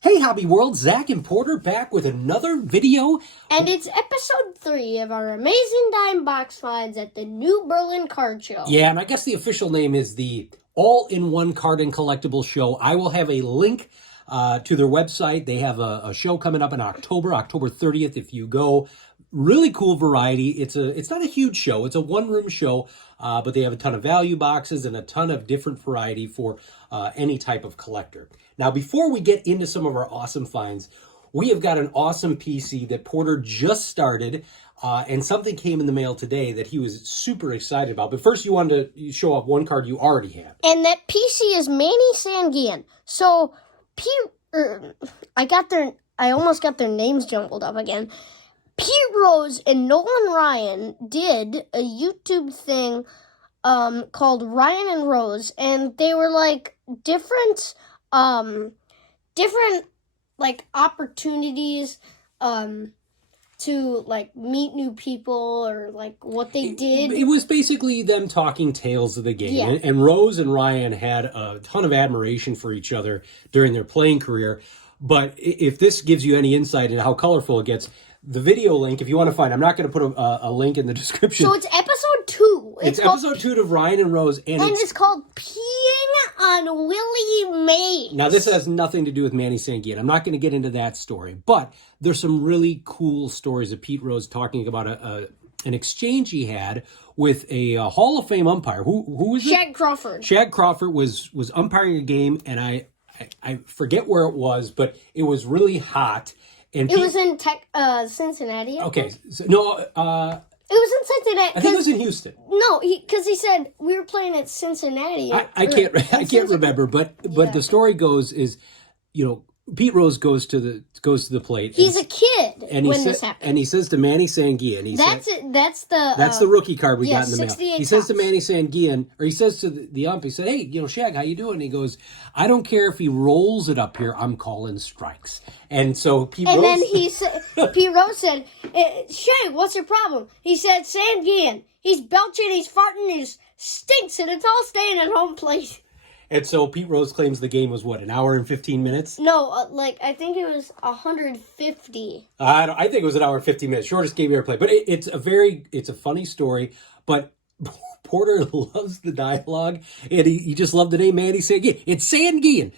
Hey Hobby World, Zach and Porter back with another video. And it's episode 3 of our amazing dime box finds at the New Berlin Card Show. Yeah, and I guess the official name is the All-in-One Card and Collectible Show. I will have a link to their website. They have a show coming up in October 30th. If you go, really cool variety. It's not a huge show. It's a one-room show, but they have a ton of value boxes and a ton of different variety for any type of collector. Now, before we get into some of our awesome finds, we have got an awesome PC that Porter just started, and something came in the mail today that he was super excited about. But first, you wanted to show off one card you already have. And that PC is Manny Sanguillen. So, I almost got their names jumbled up again. Pete Rose and Nolan Ryan did a YouTube thing called Ryan and Rose, and they were like different like opportunities to like meet new people or like what they did. It was basically them talking tales of the game. Yeah. And Rose and Ryan had a ton of admiration for each other during their playing career. But if this gives you any insight into how colorful it gets, the video link, if you want to find, I'm not going to put a link in the description. So it's episode 2. It's episode 2 of Ryan and Rose. And it's called Peeing on Willie Mays. Now, this has nothing to do with Manny Sanguillen. I'm not going to get into that story. But there's some really cool stories of Pete Rose talking about an exchange he had with a Hall of Fame umpire. Who was it? Shag Crawford. Shag Crawford was umpiring a game, and I forget where it was, but it was really hot. And it was in Cincinnati. Okay, so, no, it was in Cincinnati. I think it was in Houston. No, because he said we were playing at Cincinnati. I can't remember, but the story goes is, you know, Pete Rose goes to the plate. He's a kid when this happens, and he says to Manny Sanguillen, That's the rookie card we got in the mail. He says to tops. Manny Sanguillen, or he says to the ump, he said, "Hey, you know, Shag, how you doing?" And he goes, "I don't care if he rolls it up here. I'm calling strikes." And so Pete Rose said, "Shag, what's your problem?" He said, "Sanguillen, he's belching, he's farting, he stinks, and it's all staying at home plate." And so Pete Rose claims the game was, what, an hour and 15 minutes? No, I think it was 150. I think it was an hour and 15 minutes. Shortest game ever played. But it's a funny story. But Porter loves the dialogue, and he just loved the name Manny Sanguillen. It's Sanguillen.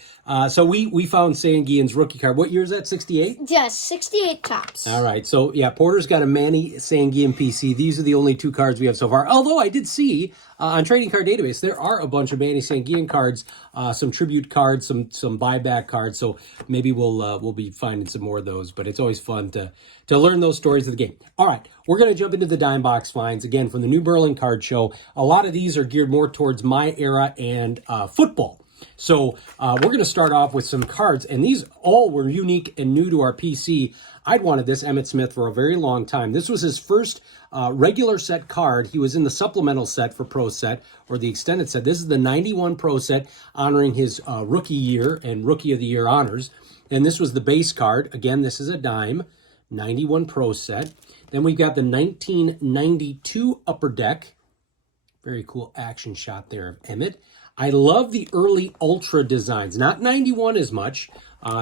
So we found Sanguillen's rookie card. What year is that, 68? Yes, 68 tops. All right. So, yeah, Porter's got a Manny Sanguillen PC. These are the only 2 cards we have so far. Although I did see on Trading Card Database, there are a bunch of Manny Sanguillen cards, some tribute cards, some buyback cards. So maybe we'll be finding some more of those. But it's always fun to learn those stories of the game. All right. We're going to jump into the dime box finds, again, from the New Berlin Card Show. A lot of these are geared more towards my era and football. So we're going to start off with some cards, and these all were unique and new to our PC. I'd wanted this Emmitt Smith for a very long time. This was his first regular set card. He was in the supplemental set for Pro Set, or the extended set. This is the 91 Pro Set, honoring his rookie year and Rookie of the Year honors. And this was the base card. Again, this is a dime, 91 Pro Set. Then we've got the 1992 Upper Deck. Very cool action shot there of Emmitt. I love the early Ultra designs, not 91 as much.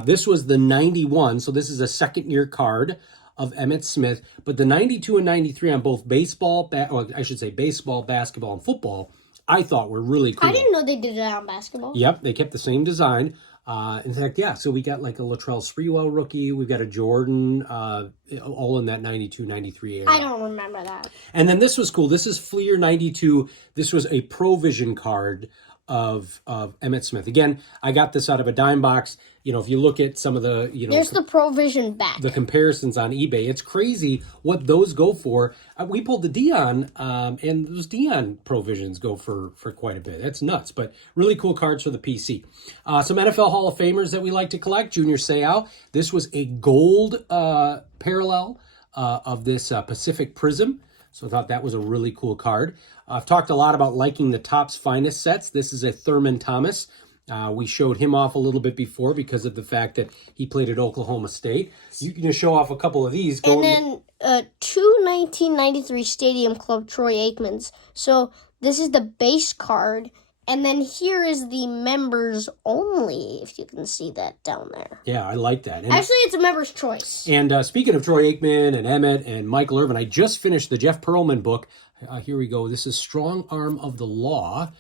This was the 91, so this is a second-year card of Emmitt Smith. But the 92 and 93 on both baseball, baseball, basketball, and football, I thought were really cool. I didn't know they did it on basketball. Yep, they kept the same design. In fact, yeah, so we got like a Latrell Sprewell rookie. We've got a Jordan, all in that 92, 93 era. I don't remember that. And then this was cool. This is Fleer 92. This was a Provision card of Emmitt Smith. Again, I got this out of a dime box. You know, if you look at some of the, there's the Provision back. The comparisons on eBay, it's crazy what those go for. We pulled the Dion, and those Dion Provisions go for quite a bit. That's nuts, but really cool cards for the PC. Some NFL Hall of Famers that we like to collect. Junior Seau. This was a gold parallel of this Pacific Prism. So I thought that was a really cool card. I've talked a lot about liking the Topps Finest sets. This is a Thurman Thomas. We showed him off a little bit before because of the fact that he played at Oklahoma State. You can just show off a couple of these. And then 2 1993 Stadium Club Troy Aikmans. So this is the base card, And then here is the members only, if you can see that down there. Yeah, I like that. And, actually, it's a member's choice. And speaking of Troy Aikman and Emmett and Michael Irvin, I just finished the Jeff Pearlman book. Here we go. This is Strong Arm of the Law.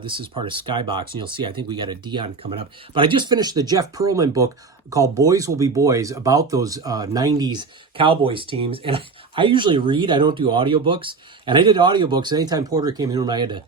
This is part of Skybox, and you'll see, I think we got a Dion coming up. But I just finished the Jeff Pearlman book called Boys Will Be Boys, about those 90s Cowboys teams. And I usually read, I don't do audiobooks. And I did audiobooks. Anytime Porter came in the room, I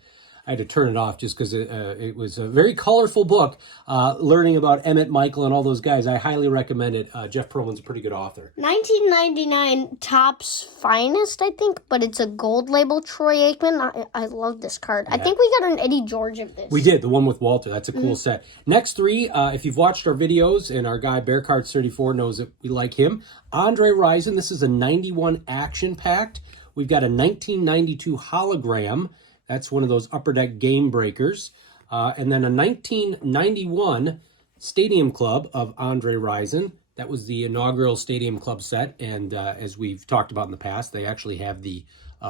had to turn it off just because it was a very colorful book, learning about Emmett, Michael, and all those guys. I highly recommend it. Jeff Pearlman's a pretty good author. 1999 Topps Finest, I think, but it's a gold label Troy Aikman. I love this card. Yeah. I think we got an Eddie George of this. We did, the one with Walter. That's a cool set. Next three, if you've watched our videos, and our guy Bear Cards 34 knows that we like him. Andre Rison, this is a 91 action packed. We've got a 1992 hologram. That's one of those Upper Deck game breakers. And then a 1991 Stadium Club of Andre Rison. That was the inaugural Stadium Club set. And as we've talked about in the past, they actually have the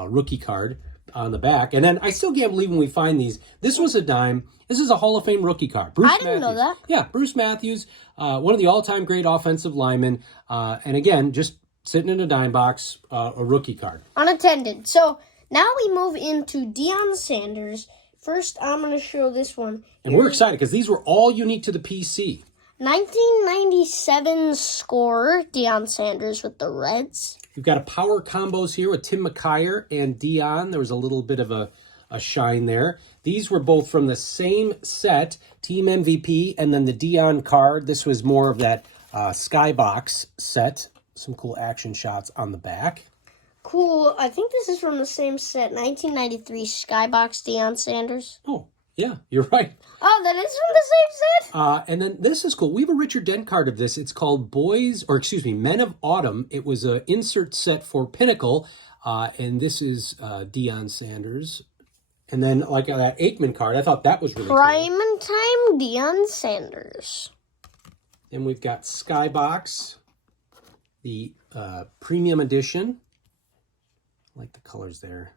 rookie card on the back. And then I still can't believe when we find these. This was a dime. This is a Hall of Fame rookie card. Bruce I didn't know that. Yeah, Bruce Matthews, one of the all-time great offensive linemen. And again, just sitting in a dime box, a rookie card. Unattended. So now we move into Deion Sanders. First, I'm going to show this one. And we're excited because these were all unique to the PC. 1997 scorer, Deion Sanders with the Reds. We've got a power combos here with Tim McKyer and Deion. There was a little bit of a shine there. These were both from the same set, Team MVP, and then the Deion card. This was more of that Skybox set. Some cool action shots on the back. Cool. I think this is from the same set, 1993 Skybox Deion Sanders. Oh, yeah, you're right. Oh, that is from the same set? And then this is cool. We have a Richard Dent card of this. It's called Men of Autumn. It was an insert set for Pinnacle. And this is Deion Sanders. And then like that Aikman card, I thought that was really Prime cool. Time Deion Sanders. Then we've got Skybox, the premium edition. I like the colors there.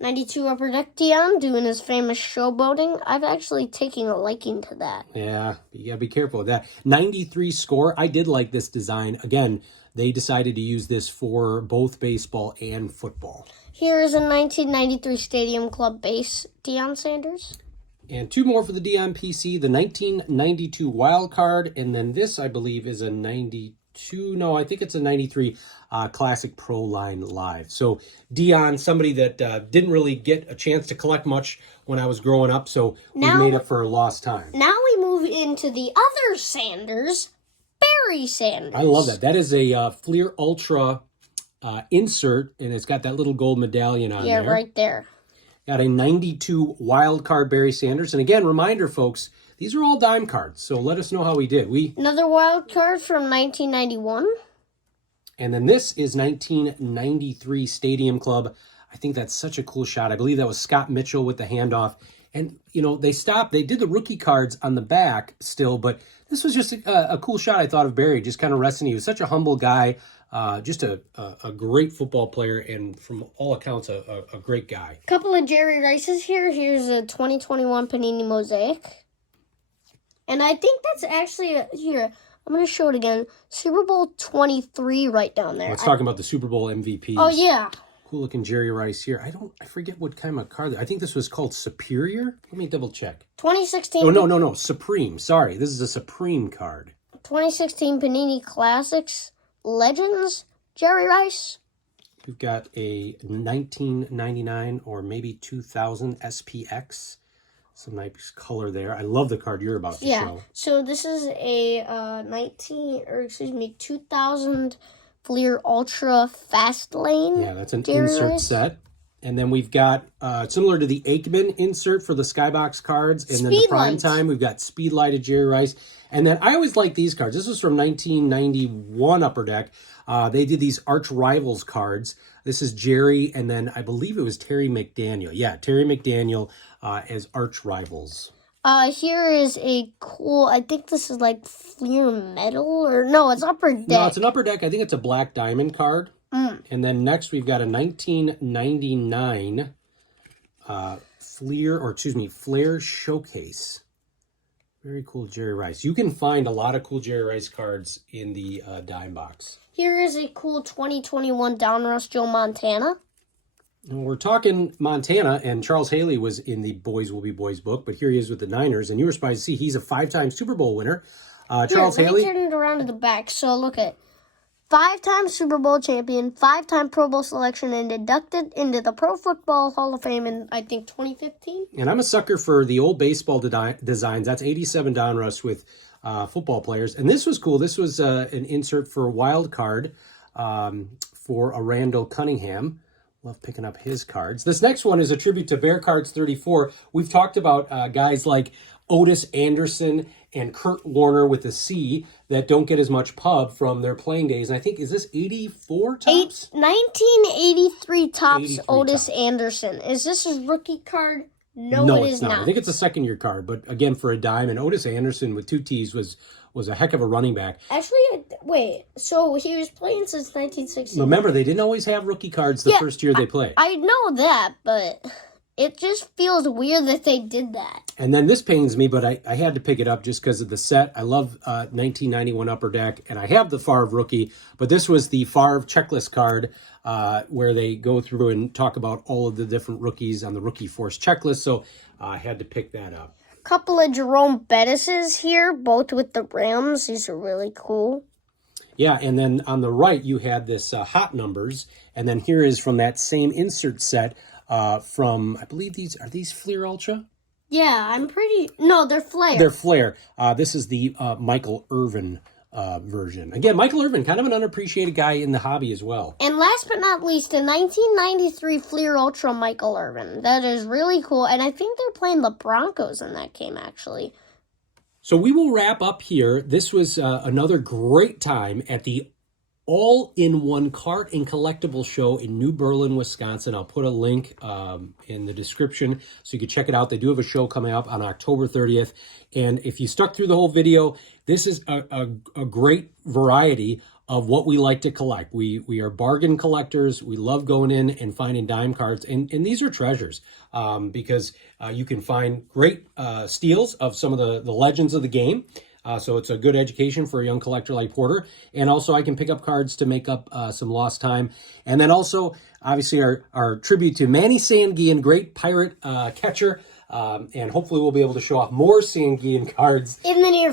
92 Upper Deck Deion doing his famous showboating. I've actually taken a liking to that. Yeah, you got to be careful with that. 93 score. I did like this design. Again, they decided to use this for both baseball and football. Here is a 1993 Stadium Club base Deion Sanders. And two more for the Deion PC. The 1992 wild card. And then this, I believe, is a 92. No, I think it's a 93 Classic Pro Line Live. So Deion, somebody that didn't really get a chance to collect much when I was growing up. So we made up for lost time. Now we move into the other Sanders, Barry Sanders. I love that. That is a Fleer Ultra insert, and it's got that little gold medallion on there. Yeah, right there. Got a 92 wild card Barry Sanders. And again, reminder, folks, these are all dime cards, so let us know how we did. Another wild card from 1991. And then this is 1993 Stadium Club. I think that's such a cool shot. I believe that was Scott Mitchell with the handoff. And, you know, they did the rookie cards on the back still, but this was just a cool shot, I thought, of Barry, just kind of resting. He was such a humble guy, just a great football player, and from all accounts, a great guy. Couple of Jerry Rices here. Here's a 2021 Panini Mosaic. And I think that's actually, here, I'm going to show it again. Super Bowl 23 right down there. Let's talk about the Super Bowl MVPs. Oh, yeah. Cool looking Jerry Rice here. I forget what kind of card. I think this was called Superior. Let me double check. 2016. Oh, no. Supreme. Sorry. This is a Supreme card. 2016 Panini Classics Legends Jerry Rice. We've got a 1999 or maybe 2000 SPX. Some nice color there. I love the card you're about to show. Yeah. So this is a 2000 Fleer Ultra Fast Lane. Yeah, that's an insert set. And then we've got, similar to the Aikman insert for the Skybox cards. And then the Prime Time, we've got Speed Lighted Jerry Rice. And then I always like these cards. This was from 1991 Upper Deck. They did these Arch Rivals cards. This is Jerry, and then I believe it was Terry McDaniel. Yeah, Terry McDaniel as Arch Rivals. Here is a cool, I think this is like Fleer Metal, or no, it's Upper Deck. No, it's an Upper Deck. I think it's a Black Diamond card. And then next we've got a 1999 Flair Showcase. Very cool Jerry Rice. You can find a lot of cool Jerry Rice cards in the dime box. Here is a cool 2021 Donruss Joe Montana. And we're talking Montana, and Charles Haley was in the Boys Will Be Boys book, but here he is with the Niners, and you were surprised to see he's a 5-time Super Bowl winner. Charles Haley. Let me turn it around to the back. So look at 5-time Super Bowl champion, 5-time Pro Bowl selection, and inducted into the Pro Football Hall of Fame in, I think, 2015. And I'm a sucker for the old baseball designs. That's 87 Donruss with football players. And this was cool. This was an insert for Wild Card for a Randall Cunningham. Love picking up his cards. This next one is a tribute to Bear Cards 34. We've talked about guys like Otis Anderson and Kurt Warner with a C that don't get as much pub from their playing days. And I think, is this 84 Topps? 1983 Topps 83 Otis Topps. Anderson. Is this his rookie card? No, it is not. I think it's a second-year card, but again, for a dime. And Otis Anderson with 2 T's was a heck of a running back. Actually, wait. So he was playing since 1960. Remember, they didn't always have rookie cards the first year they played. I know that, but it just feels weird that they did that. And then this pains me, but I had to pick it up just because of the set. I love 1991 Upper Deck, and I have the Favre rookie, but this was the Favre checklist card where they go through and talk about all of the different rookies on the Rookie Force checklist, so I had to pick that up. Couple of Jerome Bettises here, both with the Rams. These are really cool. Yeah, and then on the right, you had this hot numbers, and then here is from that same insert set from, I believe are these Fleer Ultra? Yeah, no, they're Flair. They're Flair. This is the Michael Irvin version. Again, Michael Irvin, kind of an unappreciated guy in the hobby as well. And last but not least, the 1993 Fleer Ultra Michael Irvin. That is really cool, and I think they're playing the Broncos in that game, actually. So we will wrap up here. This was another great time at the All-in-One Card and Collectible Show in New Berlin, Wisconsin. I'll put a link in the description so you can check it out. They do have a show coming up on October 30th. And if you stuck through the whole video, this is a great variety of what we like to collect. We are bargain collectors. We love going in and finding dime cards. And these are treasures because you can find great steals of some of the legends of the game. So it's a good education for a young collector like Porter. And also I can pick up cards to make up some lost time. And then also, obviously, our tribute to Manny Sanguillen, great pirate catcher. And hopefully we'll be able to show off more Sanguillen cards in the near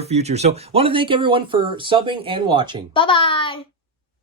future. So want to thank everyone for subbing and watching. Bye-bye.